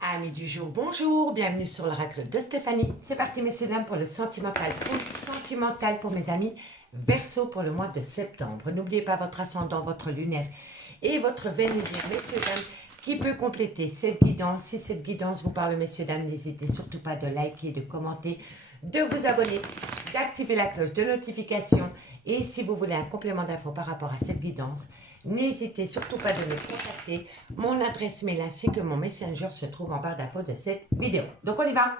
Amis du jour, bonjour, bienvenue sur l'oracle de Stéphanie. C'est parti messieurs dames pour le sentimental pour mes amis Verseau pour le mois de septembre. N'oubliez pas votre ascendant, votre lunaire et votre Vénusien, messieurs dames, qui peut compléter cette guidance. Si cette guidance vous parle messieurs dames, n'hésitez surtout pas de liker, de commenter, de vous abonner, d'activer la cloche de notification. Et si vous voulez un complément d'infos par rapport à cette guidance, n'hésitez surtout pas de me contacter. Mon adresse mail ainsi que mon messenger se trouve en barre d'infos de cette vidéo. Donc on y va.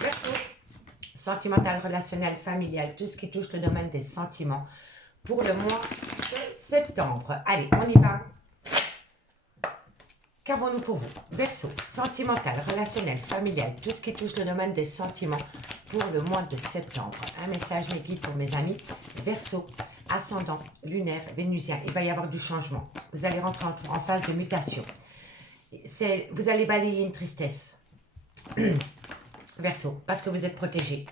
Verseau, sentimental, relationnel, familial, tout ce qui touche le domaine des sentiments pour le mois de septembre. Allez, on y va. Qu'avons-nous pour vous? Verseau, sentimental, relationnel, familial, tout ce qui touche le domaine des sentiments pour le mois de septembre. Un message mes guides pour mes amis Verseau, ascendant, lunaire, vénusien. Il va y avoir du changement. Vous allez rentrer en phase de mutation. Vous allez balayer une tristesse. Verseau, parce que vous êtes protégé.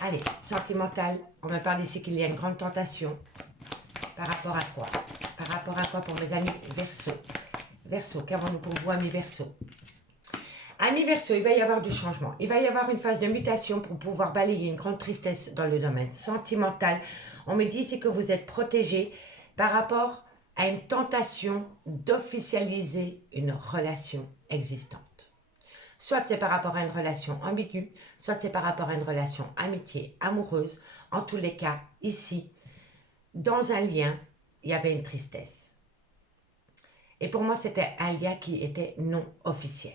Allez, sentimental, on me parle ici qu'il y a une grande tentation. Par rapport à quoi? Par rapport à quoi pour mes amis Verseau? Verseau, qu'avons-nous pour vous, amis Verseau? Amis Verseau, il va y avoir du changement. Il va y avoir une phase de mutation pour pouvoir balayer une grande tristesse dans le domaine sentimental. On me dit ici que vous êtes protégé par rapport à une tentation d'officialiser une relation existante. Soit c'est par rapport à une relation ambiguë, soit c'est par rapport à une relation amitié, amoureuse. En tous les cas, ici, dans un lien, il y avait une tristesse. Et pour moi, c'était un lien qui était non officiel.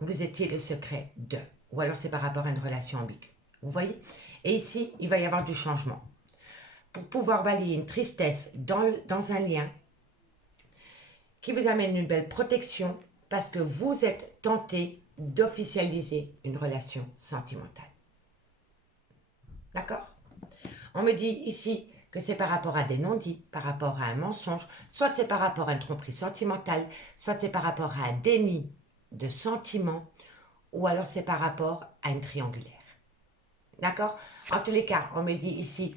Vous étiez le secret de. Ou alors c'est par rapport à une relation ambiguë. Vous voyez? Et ici, il va y avoir du changement. Pour pouvoir balayer une tristesse dans un lien qui vous amène une belle protection parce que vous êtes tenté d'officialiser une relation sentimentale. D'accord? On me dit ici que c'est par rapport à des non-dits, par rapport à un mensonge, soit c'est par rapport à une tromperie sentimentale, soit c'est par rapport à un déni de sentiments, ou alors c'est par rapport à une triangulaire. D'accord? En tous les cas, on me dit ici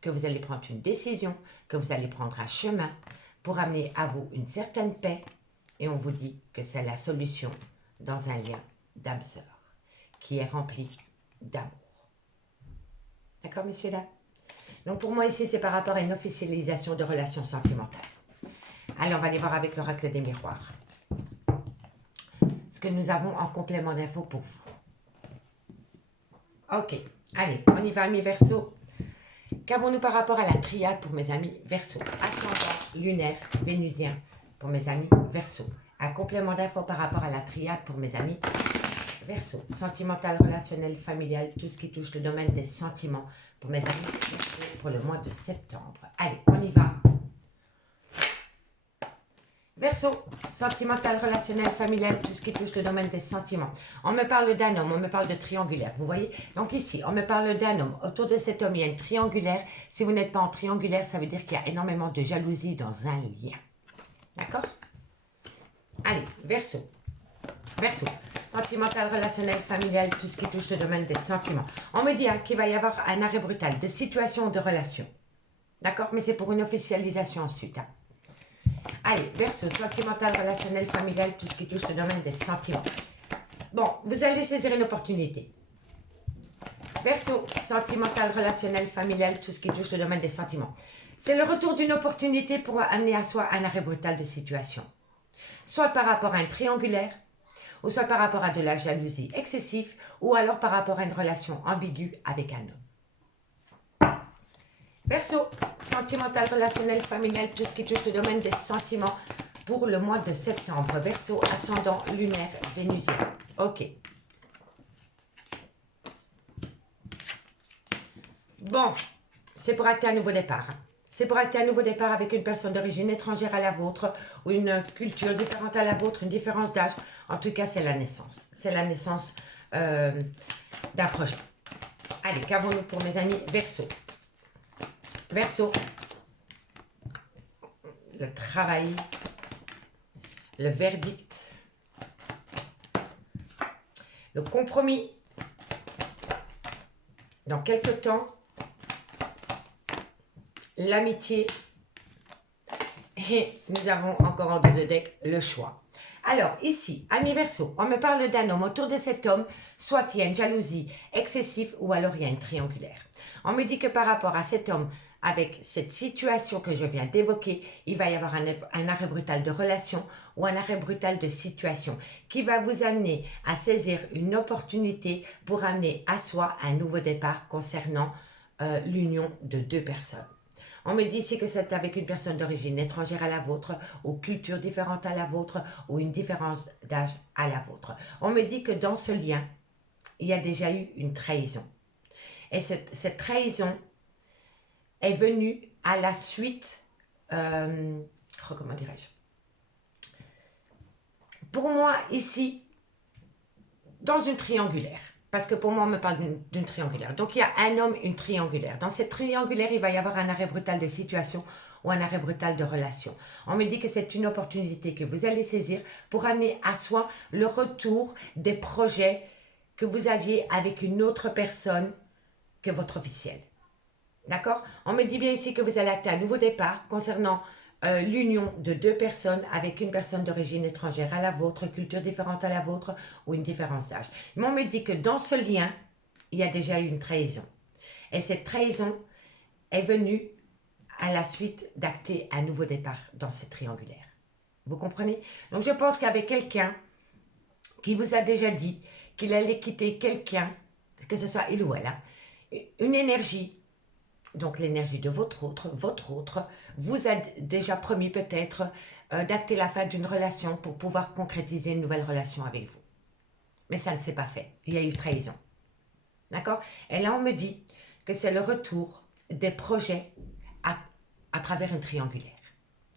que vous allez prendre une décision, que vous allez prendre un chemin pour amener à vous une certaine paix, et on vous dit que c'est la solution dans un lien d'âme-sœur qui est rempli d'amour. D'accord, messieurs, dames? Donc pour moi ici, c'est par rapport à une officialisation de relations sentimentales. Allez, on va aller voir avec l'oracle des miroirs ce que nous avons en complément d'infos pour vous. Ok, allez, on y va, amis Verseau. Qu'avons-nous par rapport à la triade pour mes amis Verseau? Ascendant, lunaire, vénusien pour mes amis Verseau. Un complément d'infos par rapport à la triade pour mes amis Verseau. Sentimental, relationnel, familial, tout ce qui touche le domaine des sentiments pour mes amis Verseau pour le mois de septembre. Allez, on y va. Verseau, sentimental, relationnel, familial, tout ce qui touche le domaine des sentiments. On me parle d'un homme, on me parle de triangulaire, vous voyez? Donc ici, on me parle d'un homme. Autour de cet homme, il y a une triangulaire. Si vous n'êtes pas en triangulaire, ça veut dire qu'il y a énormément de jalousie dans un lien. D'accord? Allez, Verseau. Verseau, sentimental, relationnel, familial, tout ce qui touche le domaine des sentiments. On me dit qu'il va y avoir un arrêt brutal de situation ou de relation. D'accord? Mais c'est pour une officialisation ensuite. Allez, Verseau, sentimental, relationnel, familial, tout ce qui touche le domaine des sentiments. Bon, vous allez saisir une opportunité. Verseau, sentimental, relationnel, familial, tout ce qui touche le domaine des sentiments. C'est le retour d'une opportunité pour amener à soi un arrêt brutal de situation. Soit par rapport à un triangulaire, ou soit par rapport à de la jalousie excessive, ou alors par rapport à une relation ambiguë avec un homme. Verseau, sentimental, relationnel, familial, tout ce qui touche le domaine des sentiments pour le mois de septembre. Verseau, ascendant, lunaire, vénusien. Ok. Bon, c'est pour acter un nouveau départ. C'est pour acter un nouveau départ avec une personne d'origine étrangère à la vôtre ou une culture différente à la vôtre, une différence d'âge. En tout cas, c'est la naissance. C'est la naissance d'un projet. Allez, qu'avons-nous pour mes amis Verseau? Verseau, le travail, le verdict, le compromis. Dans quelques temps, l'amitié et nous avons encore en dos de deck le choix. Alors, ici, ami Verseau, on me parle d'un homme. Autour de cet homme, soit il y a une jalousie excessive ou alors il y a une triangulaire. On me dit que par rapport à cet homme, avec cette situation que je viens d'évoquer, il va y avoir un arrêt brutal de relation ou un arrêt brutal de situation qui va vous amener à saisir une opportunité pour amener à soi un nouveau départ concernant l'union de deux personnes. On me dit ici que c'est avec une personne d'origine étrangère à la vôtre, ou culture différente à la vôtre, ou une différence d'âge à la vôtre. On me dit que dans ce lien, il y a déjà eu une trahison. Et cette trahison est venue à la suite, comment dirais-je? Pour moi, ici, dans une triangulaire. Parce que pour moi, on me parle d'une triangulaire. Donc, il y a un homme, une triangulaire. Dans cette triangulaire, il va y avoir un arrêt brutal de situation ou un arrêt brutal de relation. On me dit que c'est une opportunité que vous allez saisir pour amener à soi le retour des projets que vous aviez avec une autre personne que votre officiel. D'accord? On me dit bien ici que vous allez acter un nouveau départ concernant l'union de deux personnes avec une personne d'origine étrangère à la vôtre, culture différente à la vôtre ou une différence d'âge. Mais on me dit que dans ce lien, il y a déjà eu une trahison. Et cette trahison est venue à la suite d'acter un nouveau départ dans cette triangulaire. Vous comprenez? Donc je pense qu'avec quelqu'un qui vous a déjà dit qu'il allait quitter quelqu'un, que ce soit il ou elle, hein, une énergie, donc l'énergie de votre autre, vous a déjà promis peut-être d'acter la fin d'une relation pour pouvoir concrétiser une nouvelle relation avec vous. Mais ça ne s'est pas fait. Il y a eu trahison. D'accord? Et là, on me dit que c'est le retour des projets à travers une triangulaire.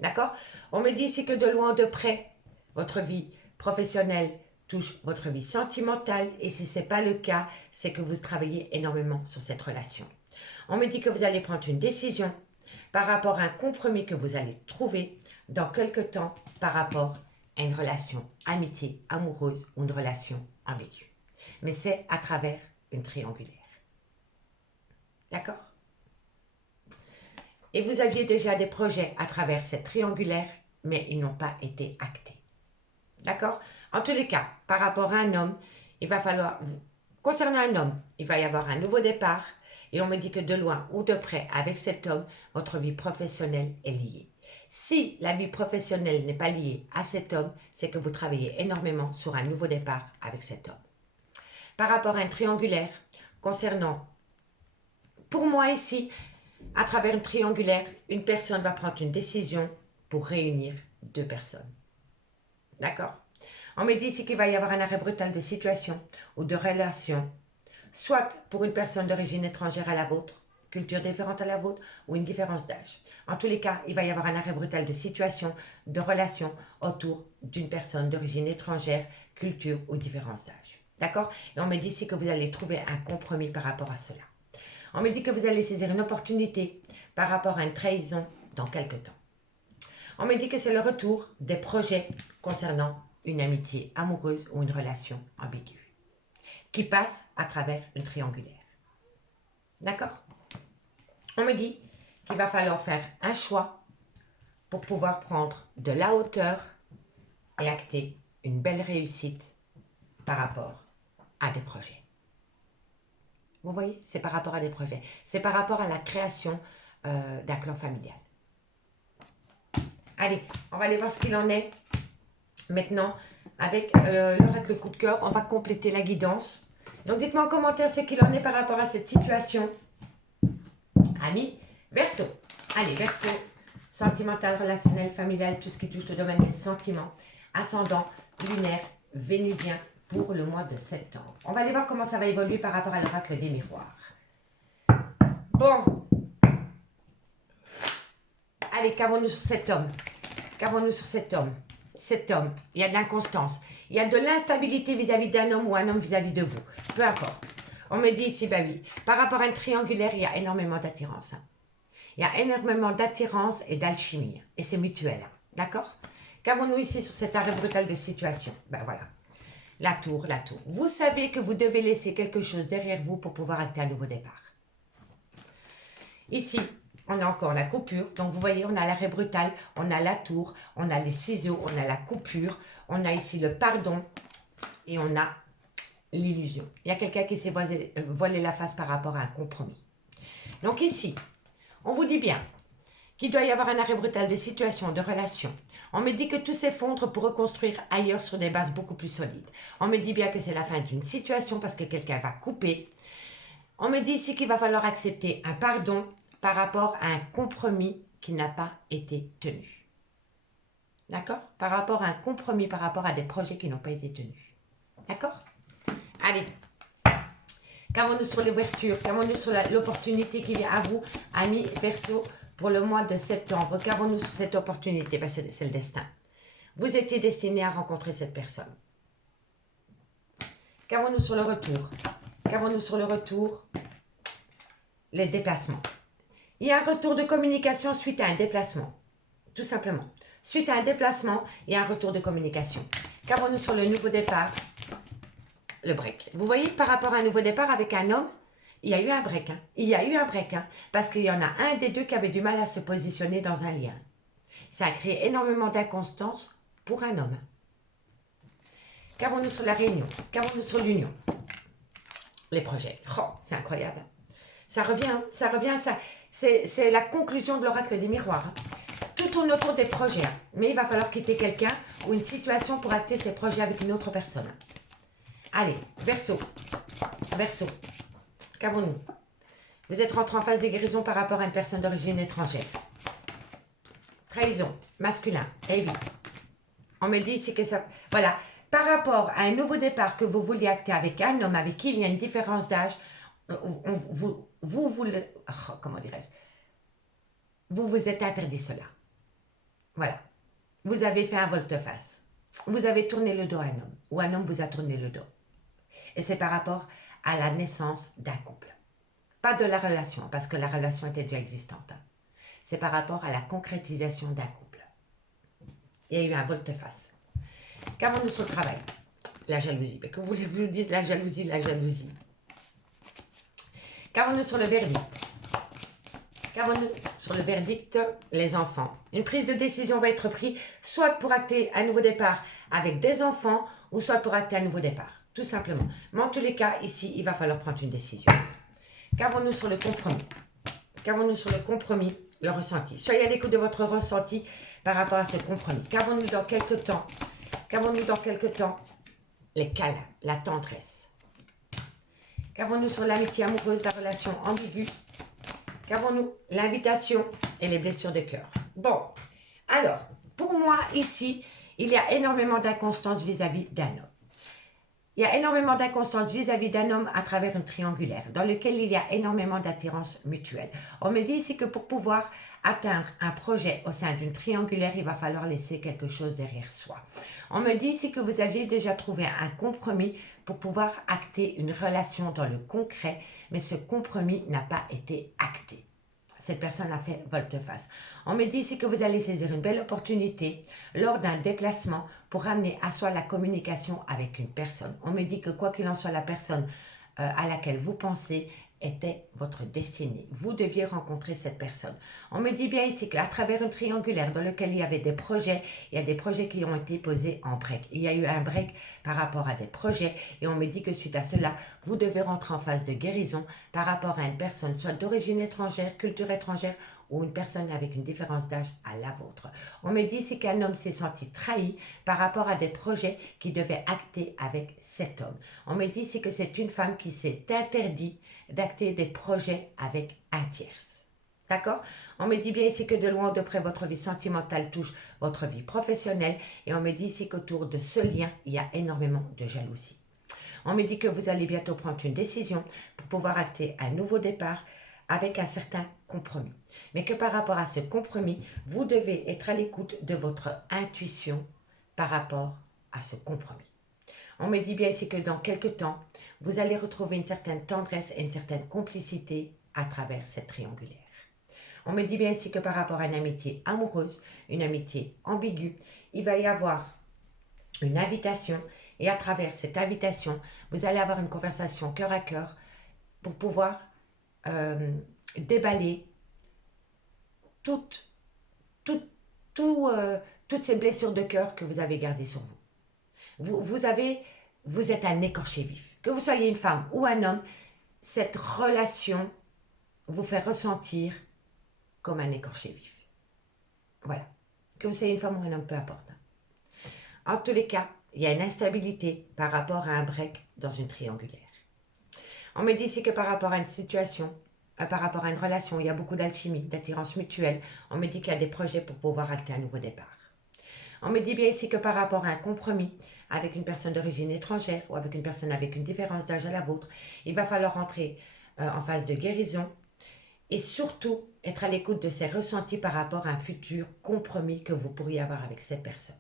D'accord? On me dit ici que de loin ou de près, votre vie professionnelle touche votre vie sentimentale. Et si ce n'est pas le cas, c'est que vous travaillez énormément sur cette relation. On me dit que vous allez prendre une décision par rapport à un compromis que vous allez trouver dans quelque temps par rapport à une relation amitié, amoureuse ou une relation ambiguë. Mais c'est à travers une triangulaire. D'accord? Et vous aviez déjà des projets à travers cette triangulaire, mais ils n'ont pas été actés. D'accord? En tous les cas, par rapport à un homme, il va falloir, concernant un homme, il va y avoir un nouveau départ. Et on me dit que de loin ou de près, avec cet homme, votre vie professionnelle est liée. Si la vie professionnelle n'est pas liée à cet homme, c'est que vous travaillez énormément sur un nouveau départ avec cet homme. Par rapport à un triangulaire, concernant, pour moi ici, à travers une triangulaire, une personne va prendre une décision pour réunir deux personnes. D'accord? On me dit ici qu'il va y avoir un arrêt brutal de situation ou de relation, soit pour une personne d'origine étrangère à la vôtre, culture différente à la vôtre ou une différence d'âge. En tous les cas, il va y avoir un arrêt brutal de situation, de relation autour d'une personne d'origine étrangère, culture ou différence d'âge. D'accord? Et on me dit ici que vous allez trouver un compromis par rapport à cela. On me dit que vous allez saisir une opportunité par rapport à une trahison dans quelque temps. On me dit que c'est le retour des projets concernant une amitié amoureuse ou une relation ambiguë qui passe à travers une triangulaire. D'accord? On me dit qu'il va falloir faire un choix pour pouvoir prendre de la hauteur et acter une belle réussite par rapport à des projets. Vous voyez? C'est par rapport à des projets. C'est par rapport à la création d'un clan familial. Allez, on va aller voir ce qu'il en est maintenant avec l'oracle coup de cœur. On va compléter la guidance. Donc dites-moi en commentaire ce qu'il en est par rapport à cette situation. Amis, Verseau. Allez, Verseau, sentimental, relationnel, familial, tout ce qui touche le domaine des sentiments. Ascendant, lunaire, vénusien pour le mois de septembre. On va aller voir comment ça va évoluer par rapport à l'oracle des miroirs. Bon. Allez, qu'avons-nous sur cet homme? Qu'avons-nous sur cet homme? Cet homme, il y a de l'inconstance. Il y a de l'instabilité vis-à-vis d'un homme ou un homme vis-à-vis de vous. Peu importe. On me dit ici, bah oui, par rapport à une triangulaire, il y a énormément d'attirance. Il y a énormément d'attirance et d'alchimie. Et c'est mutuel. D'accord? Qu'avons-nous ici sur cet arrêt brutal de situation? Ben voilà. La tour, la tour. Vous savez que vous devez laisser quelque chose derrière vous pour pouvoir acter un nouveau départ. Ici, on a encore la coupure. Donc, vous voyez, on a l'arrêt brutal, on a la tour, on a les ciseaux, on a la coupure, on a ici le pardon et on a l'illusion. Il y a quelqu'un qui s'est voilé la face par rapport à un compromis. Donc ici, on vous dit bien qu'il doit y avoir un arrêt brutal de situation, de relation. On me dit que tout s'effondre pour reconstruire ailleurs sur des bases beaucoup plus solides. On me dit bien que c'est la fin d'une situation parce que quelqu'un va couper. On me dit ici qu'il va falloir accepter un pardon par rapport à un compromis qui n'a pas été tenu. D'accord? Par rapport à un compromis, par rapport à des projets qui n'ont pas été tenus. D'accord? Allez. Qu'avons-nous sur l'ouverture? Qu'avons-nous sur l'opportunité qui vient à vous, amis Verseau, pour le mois de septembre? Qu'avons-nous sur cette opportunité? Ben, c'est le destin. Vous étiez destiné à rencontrer cette personne. Qu'avons-nous sur le retour? Qu'avons-nous sur le retour? Les déplacements. Il y a un retour de communication suite à un déplacement. Tout simplement. Suite à un déplacement, il y a un retour de communication. Qu'avons-nous sur le nouveau départ? Le break. Vous voyez, par rapport à un nouveau départ avec un homme, il y a eu un break. Il y a eu un break. Parce qu'il y en a un des deux qui avait du mal à se positionner dans un lien. Ça a créé énormément d'inconstance pour un homme. Qu'avons-nous sur la réunion? Qu'avons-nous sur l'union? Les projets. Oh, c'est incroyable. Ça revient, ça revient, ça. C'est la conclusion de l'oracle des miroirs. Tout tourne autour des projets. Mais il va falloir quitter quelqu'un ou une situation pour acter ses projets avec une autre personne. Allez, Verseau. Verseau. Qu'avons-nous? Vous êtes rentré en phase de guérison par rapport à une personne d'origine étrangère. Trahison, masculin. Et oui. On me dit ici que ça... Voilà. Par rapport à un nouveau départ que vous vouliez acter avec un homme avec qui il y a une différence d'âge, comment dirais-je? Vous vous êtes interdit cela. Voilà. Vous avez fait un volte-face. Vous avez tourné le dos à un homme. Ou un homme vous a tourné le dos. Et c'est par rapport à la naissance d'un couple. Pas de la relation, parce que la relation était déjà existante. C'est par rapport à la concrétisation d'un couple. Il y a eu un volte-face. Qu'avons-nous sur le travail? La jalousie. Mais que voulez-vous que je vous dise? La jalousie, la jalousie. Qu'avons-nous sur le verdict? Qu'avons-nous sur le verdict? Les enfants. Une prise de décision va être prise, soit pour acter un nouveau départ avec des enfants, ou soit pour acter un nouveau départ. Tout simplement. Mais en tous les cas, ici, il va falloir prendre une décision. Qu'avons-nous sur le compromis? Qu'avons-nous sur le compromis? Le ressenti. Soyez à l'écoute de votre ressenti par rapport à ce compromis. Qu'avons-nous dans quelques temps? Qu'avons-nous dans quelques temps? Les câlins, la tendresse. Qu'avons-nous sur l'amitié amoureuse, la relation ambiguë? Qu'avons-nous? L'invitation et les blessures de cœur. Bon, alors, pour moi, ici, il y a énormément d'inconstance vis-à-vis d'un homme. Il y a énormément d'inconstance vis-à-vis d'un homme à travers une triangulaire, dans lequel il y a énormément d'attirance mutuelle. On me dit ici que pour pouvoir atteindre un projet au sein d'une triangulaire, il va falloir laisser quelque chose derrière soi. On me dit ici que vous aviez déjà trouvé un compromis pour pouvoir acter une relation dans le concret, mais ce compromis n'a pas été acté. Cette personne a fait volte-face. On me dit ici que vous allez saisir une belle opportunité lors d'un déplacement pour ramener à soi la communication avec une personne. On me dit que quoi qu'il en soit, la personne à laquelle vous pensez était votre destinée. Vous deviez rencontrer cette personne. On me dit bien ici qu'à travers une triangulaire dans lequel il y avait des projets, il y a des projets qui ont été posés en break. Il y a eu un break par rapport à des projets et on me dit que suite à cela, vous devez rentrer en phase de guérison par rapport à une personne, soit d'origine étrangère, culture étrangère, ou une personne avec une différence d'âge à la vôtre. On me dit ici qu'un homme s'est senti trahi par rapport à des projets qu'il devait acter avec cet homme. On me dit ici que c'est une femme qui s'est interdit d'acter des projets avec un tierce. D'accord? On me dit bien ici que de loin ou de près, votre vie sentimentale touche votre vie professionnelle. Et on me dit ici qu'autour de ce lien, il y a énormément de jalousie. On me dit que vous allez bientôt prendre une décision pour pouvoir acter un nouveau départ avec un certain compromis. Mais que par rapport à ce compromis, vous devez être à l'écoute de votre intuition par rapport à ce compromis. On me dit bien ici que dans quelques temps, vous allez retrouver une certaine tendresse et une certaine complicité à travers cette triangulaire. On me dit bien ici que par rapport à une amitié amoureuse, une amitié ambiguë, il va y avoir une invitation et à travers cette invitation, vous allez avoir une conversation cœur à cœur pour pouvoir déballer toutes, toutes, toutes ces blessures de cœur que vous avez gardées sur vous. Vous êtes un écorché vif. Que vous soyez une femme ou un homme, cette relation vous fait ressentir comme un écorché vif. Voilà. Que vous soyez une femme ou un homme, peu importe. En tous les cas, il y a une instabilité par rapport à un break dans une triangulaire. On me dit ici que par rapport à une situation, par rapport à une relation, il y a beaucoup d'alchimie, d'attirance mutuelle. On me dit qu'il y a des projets pour pouvoir acter un nouveau départ. On me dit bien ici que par rapport à un compromis avec une personne d'origine étrangère ou avec une personne avec une différence d'âge à la vôtre, il va falloir entrer en phase de guérison et surtout être à l'écoute de ses ressentis par rapport à un futur compromis que vous pourriez avoir avec cette personne.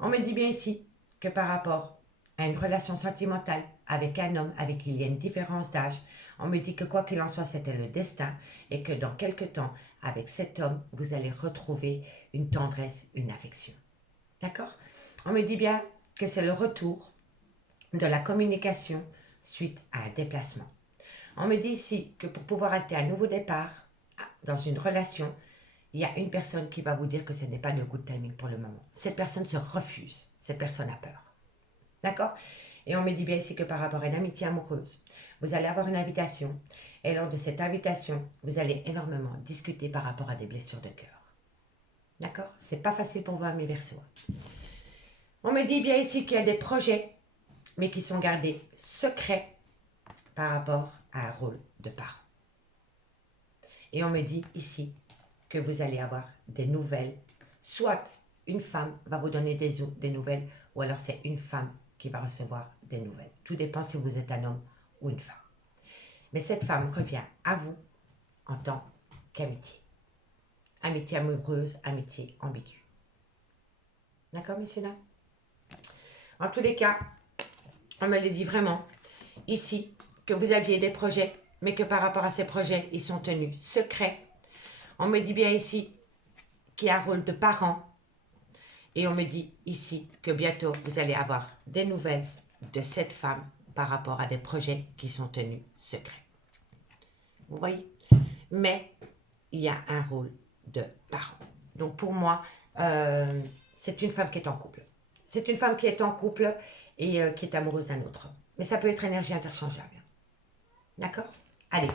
On me dit bien ici que par rapport à une relation sentimentale avec un homme avec qui il y a une différence d'âge, on me dit que quoi qu'il en soit, c'était le destin et que dans quelque temps, avec cet homme, vous allez retrouver une tendresse, une affection. D'accord? On me dit bien que c'est le retour de la communication suite à un déplacement. On me dit ici que pour pouvoir acter un nouveau départ dans une relation, il y a une personne qui va vous dire que ce n'est pas le good timing pour le moment. Cette personne se refuse. Cette personne a peur. D'accord? Et on me dit bien ici que par rapport à une amitié amoureuse, vous allez avoir une invitation. Et lors de cette invitation, vous allez énormément discuter par rapport à des blessures de cœur. D'accord? C'est pas facile pour vous, amis Verseau. On me dit bien ici qu'il y a des projets, mais qui sont gardés secrets par rapport à un rôle de parent. Et on me dit ici que vous allez avoir des nouvelles. Soit une femme va vous donner des nouvelles, ou alors c'est une femme qui va recevoir des nouvelles. Tout dépend si vous êtes un homme ou une femme. Mais cette femme revient à vous en tant qu'amitié. Amitié amoureuse, amitié ambiguë. D'accord, messieurs, dames? En tous les cas, on me le dit vraiment ici, que vous aviez des projets, mais que par rapport à ces projets, ils sont tenus secrets. On me dit bien ici qu'il y a un rôle de parent. Et on me dit ici que bientôt, vous allez avoir des nouvelles de cette femme par rapport à des projets qui sont tenus secrets. Vous voyez? Mais il y a un rôle de parent. Donc pour moi, c'est une femme qui est en couple. C'est une femme qui est en couple et qui est amoureuse d'un autre. Mais ça peut être énergie interchangeable. D'accord? Allez,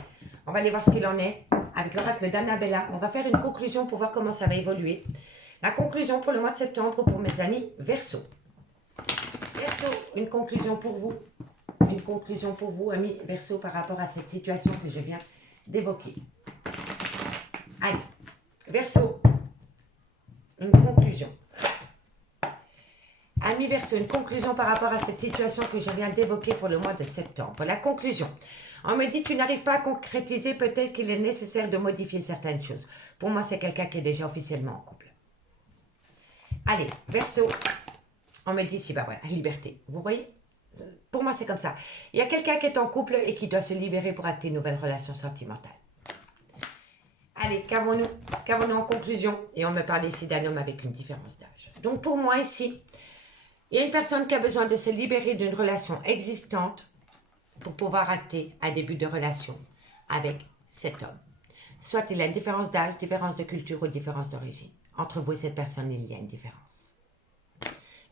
on va aller voir ce qu'il en est avec l'oracle d'Annabella. On va faire une conclusion pour voir comment ça va évoluer. La conclusion pour le mois de septembre pour mes amis Verseau. Verseau, une conclusion pour vous. Une conclusion pour vous, amis Verseau, par rapport à cette situation que je viens d'évoquer. Allez, Verseau, une conclusion. Amis Verseau, une conclusion par rapport à cette situation que je viens d'évoquer pour le mois de septembre. La conclusion. On me dit que tu n'arrives pas à concrétiser, peut-être qu'il est nécessaire de modifier certaines choses. Pour moi, c'est quelqu'un qui est déjà officiellement en couple. Allez, Verseau, on me dit ici, bah voilà, liberté. Vous voyez? Pour moi, c'est comme ça. Il y a quelqu'un qui est en couple et qui doit se libérer pour acter une nouvelle relation sentimentale. Allez, qu'avons-nous en conclusion? Et on me parle ici d'un homme avec une différence d'âge. Donc pour moi ici, il y a une personne qui a besoin de se libérer d'une relation existante pour pouvoir acter un début de relation avec cet homme. Soit il a une différence d'âge, différence de culture ou différence d'origine. Entre vous et cette personne, il y a une différence.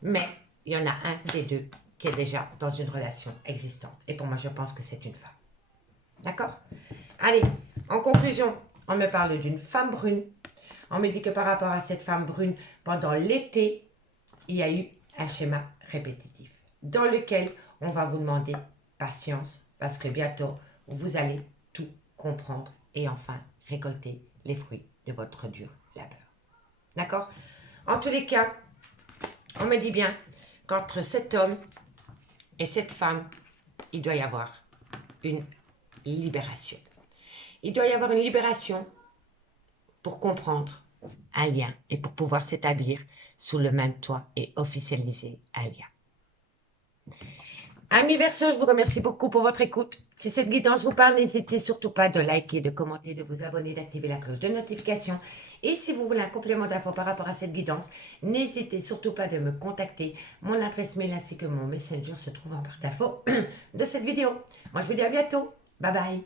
Mais il y en a un des deux qui est déjà dans une relation existante. Et pour moi, je pense que c'est une femme. D'accord? Allez, en conclusion, on me parle d'une femme brune. On me dit que par rapport à cette femme brune, pendant l'été, il y a eu un schéma répétitif dans lequel on va vous demander patience parce que bientôt, vous allez tout comprendre et enfin récolter les fruits de votre dur labeur. D'accord? En tous les cas, on me dit bien qu'entre cet homme et cette femme, il doit y avoir une libération. Il doit y avoir une libération pour comprendre un lien et pour pouvoir s'établir sous le même toit et officialiser un lien. Amis Verseau, je vous remercie beaucoup pour votre écoute. Si cette guidance vous parle, n'hésitez surtout pas de liker, de commenter, de vous abonner, d'activer la cloche de notification. Et si vous voulez un complément d'infos par rapport à cette guidance, n'hésitez surtout pas de me contacter. Mon adresse mail ainsi que mon messenger se trouvent en barre d'infos de cette vidéo. Moi, je vous dis à bientôt. Bye bye.